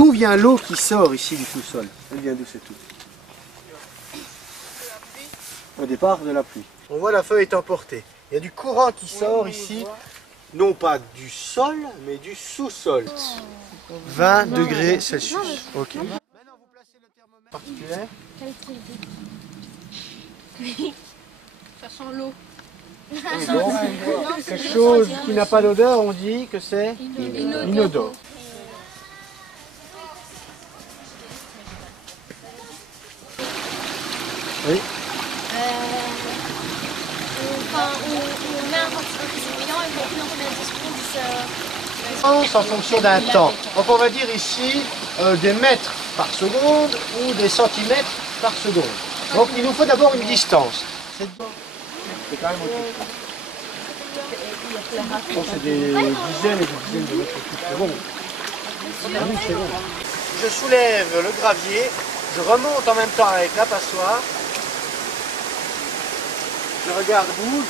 D'où vient l'eau qui sort ici du sous-sol? Elle vient d'où cette eau? Au départ de la pluie. On voit la feuille est emportée. Il y a du courant qui sort ici, non pas du sol, mais du sous-sol. 20 degrés Celsius. Ok. Maintenant vous placez le thermomètre particulier. Ça sent l'eau. Quelque chose qui n'a pas d'odeur, on dit que c'est inodore. Oui. On met un antifrice brillant et on met combien de secondes En fonction d'un temps. Donc on va dire ici des mètres par seconde ou des centimètres par seconde. Donc il nous faut d'abord une distance. C'est quand même autre chose. Bon, c'est des dizaines et des dizaines de mètres cubes. C'est bon. C'est bon. Je soulève le gravier, je remonte en même temps avec la passoire. Je regarde, bouge,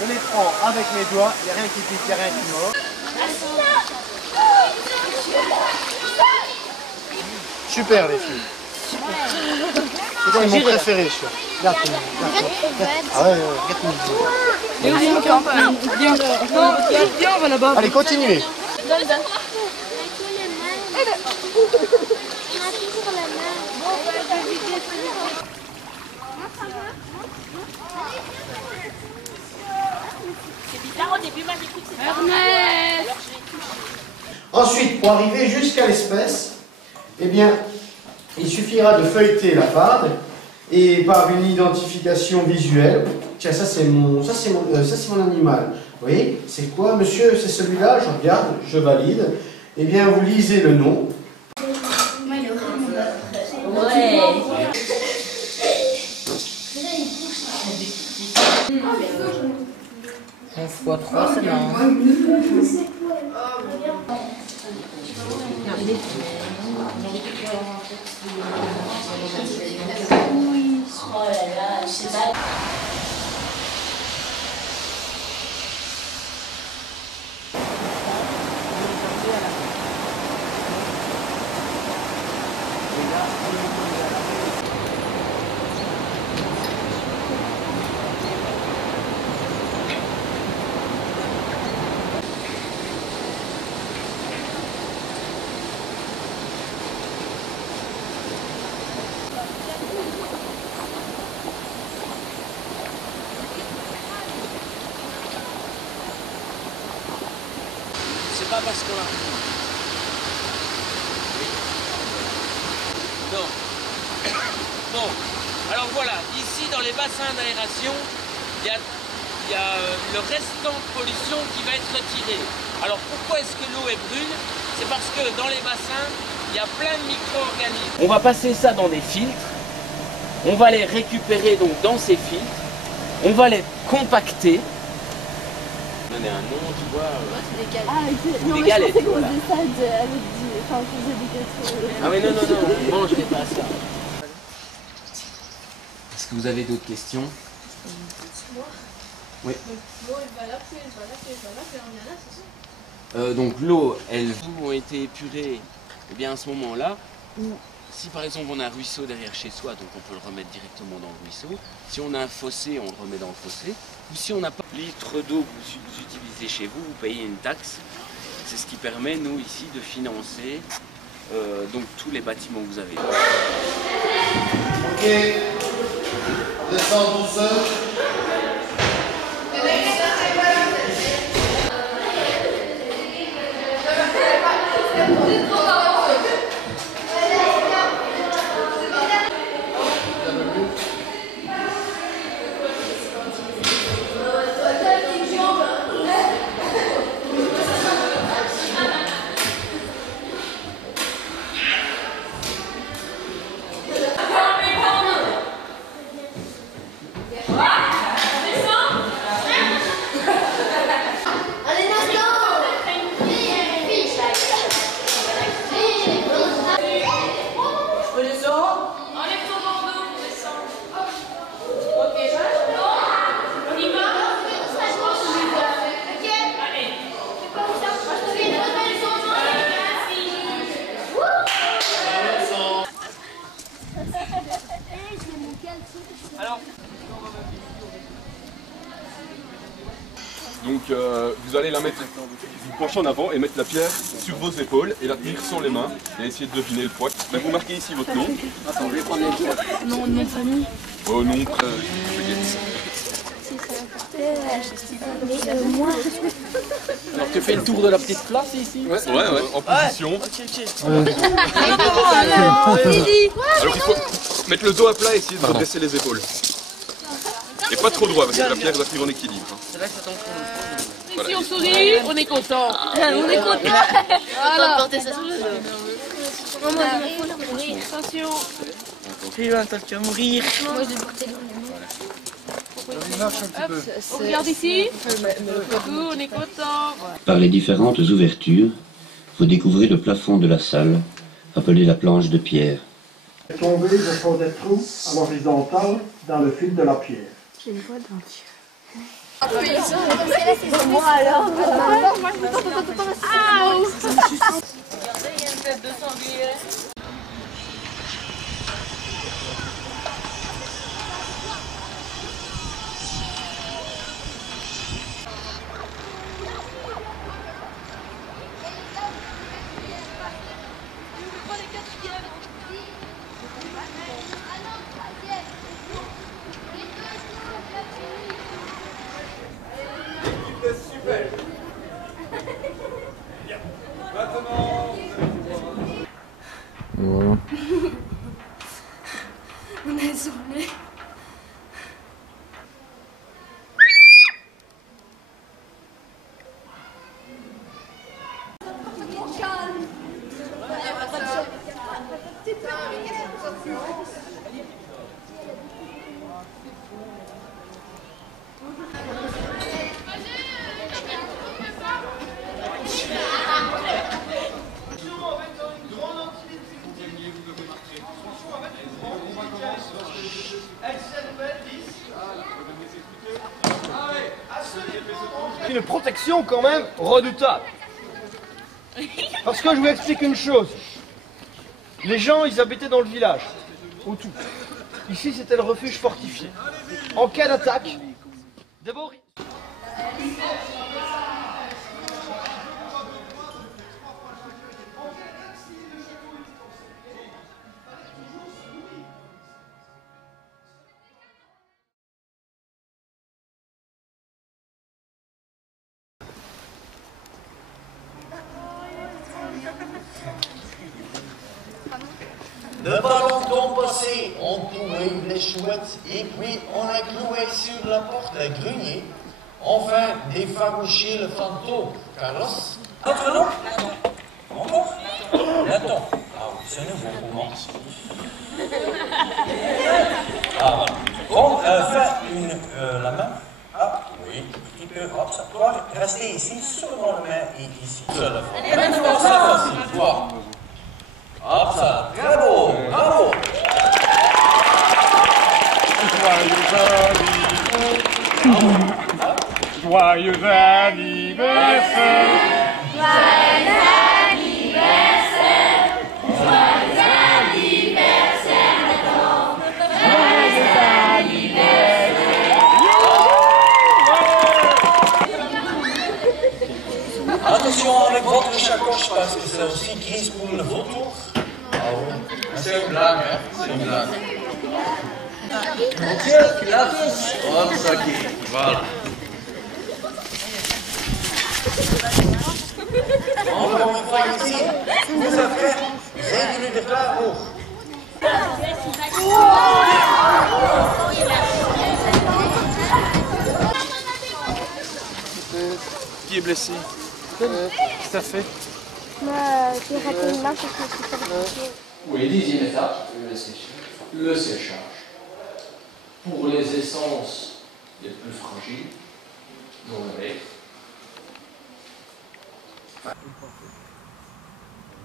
je les prends avec mes doigts, il n'y a rien qui pique, il n'y a rien qui mord. Super les filles. C'est mon préféré, je suis. Regarde, ah ouais, regarde. Allez, continuez. Ensuite, pour arriver jusqu'à l'espèce, eh bien, il suffira de feuilleter la farde et par une identification visuelle. Tiens, ça c'est mon animal. Vous voyez, c'est quoi, monsieur? C'est celui-là. Je regarde, je valide. Eh bien, vous lisez le nom. Ouais. 11 fois 3, c'est marrant. Oh là là, je sais pas. C'est pas parce qu'on a... Non. Bon, alors voilà, ici dans les bassins d'aération, il y a le restant de pollution qui va être retiré. Alors pourquoi est-ce que l'eau est brune? C'est parce que dans les bassins, il y a plein de micro-organismes. On va passer ça dans des filtres, on va les récupérer donc dans ces filtres, on va les compacter. Donner un nom, tu vois. Des galettes. Voilà. Ah mais non, ne mangez pas ça. Est-ce que vous avez d'autres questions? Oui. L'eau, elle va là, puis elle va là, puis elle va là, puis on vient là, c'est ça? Donc l'eau, elles ont été épurées eh bien, à ce moment-là. Ou si par exemple on a un ruisseau derrière chez soi, donc on peut le remettre directement dans le ruisseau. Si on a un fossé, on le remet dans le fossé. Ou si on n'a pas de litre d'eau que vous utilisez chez vous, vous payez une taxe. C'est ce qui permet, nous, ici, de financer donc tous les bâtiments que vous avez. Ok, descends douceur. Ah! Alors, Donc vous allez la mettre, vous penchez en avant et mettre la pierre sur vos épaules et la tenir sans les mains et essayer de deviner le poids. Ben, vous marquez ici votre nom. attends, je vais prendre les poids. Non, nom de famille. Oh non, Moi. Alors tu fais le tour de la petite place ici? ouais, en position. Alors il faut mettre le dos à plat et essayer de redresser les épaules. Et pas trop droit parce que la pierre doit suivre en équilibre. C'est là que ça tombe sur le Si on sourit, on est content. On est content. Voilà. Porter ça sur le dos. Attention. Puis là, toi tu vas mourir. Moi, je vais porter le On regarde ici. Coucou, on est content. Par les différentes ouvertures, vous découvrez le plafond de la salle, appelé la planche de pierre. Tomber de fond des trous à l'horizontale dans le fil de la pierre. J'ai une voix dans Dieu. Moi alors. Regardez, il y a une tête de sanglier. On est zoomé. Une protection quand même redoutable. Parce que je vous explique une chose. Les gens, ils habitaient dans le village, autour. Ici, c'était le refuge fortifié. En cas d'attaque, d'abord... Ne pas longtemps passé, on trouvait les chouettes et puis on a cloué sur la porte un grenier. Enfin, défaroucher le fantôme. Carlos? Votre nom? Encore? Nathan. Ah oui, c'est nouveau pour moi. Ah voilà. Bon, fais la main. Ah oui, un petit peu. Hop, ça. Toi, restez ici, seulement la main et ici. Maintenant, c'est facile. Toi. Hop ça, bravo, bravo. Joyeux anniversaire. Joyeux anniversaire. Joyeux anniversaire, Nathan. Joyeux anniversaire. Attention avec votre sacoche parce que c'est aussi grise pour le vautour. Ah oui, c'est une blague, hein, c'est une blague. Ok, classe. Comme ça qui est, voilà. Encore une fois ici, vous avez 5 minutes de clair. Qui est blessé? Qu'est-ce que t'as fait? J'ai raté une marche et je me suis fait. Oui, 10e étape, le séchage. Le séchage. Pour les essences les plus fragiles, dont le lait. Je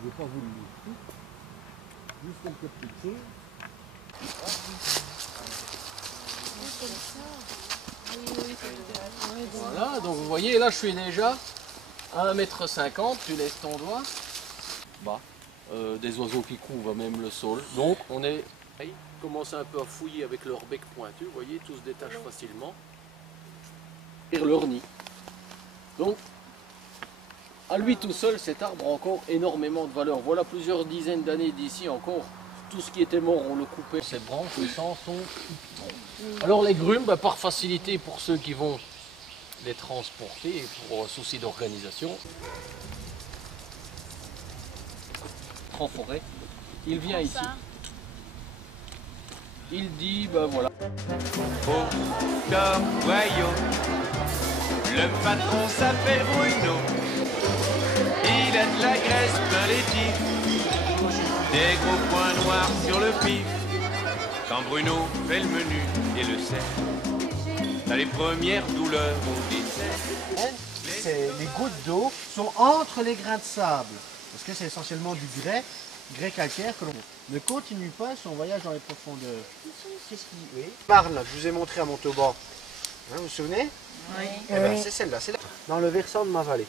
n'ai pas voulu juste quelques petites choses. Voilà, donc vous voyez, là je suis déjà à 1,50 m, tu laisses ton doigt. Bah, des oiseaux qui couvrent même le sol. Donc on est Ils commencent un peu à fouiller avec leur bec pointu, vous voyez, tout se détache facilement. Et leur nid. Donc, à lui tout seul, cet arbre a encore énormément de valeur. Voilà plusieurs dizaines d'années d'ici encore. Tout ce qui était mort, on le coupait. Ces branches, les sens sont trop. Alors les grumes, par facilité pour ceux qui vont les transporter et pour souci d'organisation. En forêt, il vient ici. Il dit, voilà. Au Corbeau, le patron s'appelle Bruno. Il a de la graisse plein les tifs, des gros points noirs sur le pif. Quand Bruno fait le menu et le sert, t'as les premières douleurs au dessert. Les gouttes d'eau sont entre les grains de sable, parce que c'est essentiellement du grès calcaire que l'on ne continue pas son voyage dans les profondeurs. Qu'est-ce qui... Oui. Marne, là, que je vous ai montré à Montauban, hein, vous vous souvenez? Oui. Eh ben, c'est celle-là, c'est dans le versant de ma vallée.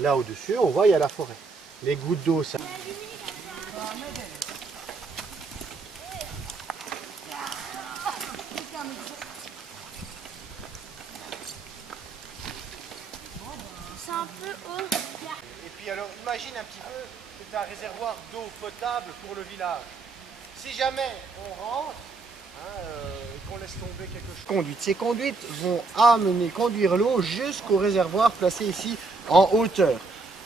Là au-dessus, on voit, il y a la forêt. Les gouttes d'eau, ça... C'est un peu haut. Et puis alors, imagine un petit peu que tu as un réservoir d'eau potable pour le village. Si jamais on rentre, qu'on laisse tomber quelque chose... Ces conduites vont conduire l'eau jusqu'au réservoir placé ici en hauteur.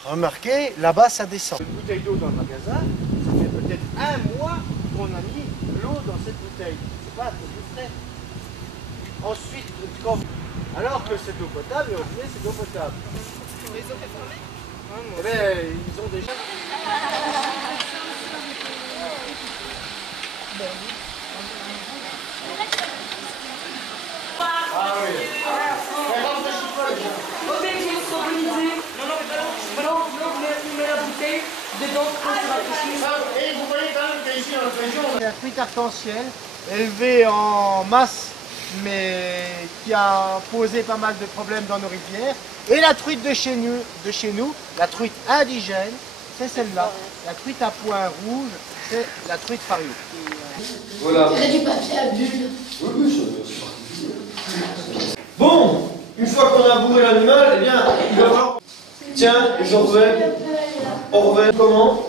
Remarquez, là-bas ça descend. Une bouteille d'eau dans le magasin, ça fait peut-être un mois qu'on a mis l'eau dans cette bouteille. C'est pas tout frais. Ensuite, alors que c'est de l'eau potable, et au final c'est de l'eau potable. Les eaux fermées? Eh bien, ils ont déjà... Ah oui. Et vous voyez quand même qu'ici dans notre région, on a la truite arc-en-ciel, élevée en masse, mais qui a posé pas mal de problèmes dans nos rivières. Et la truite de chez nous, la truite indigène, c'est celle-là. La truite à points rouges, c'est la truite fario. Voilà. Il y a du papier à bulles. Bon, une fois qu'on a bourré l'animal, eh bien, il va falloir... Tiens, Orwell, comment?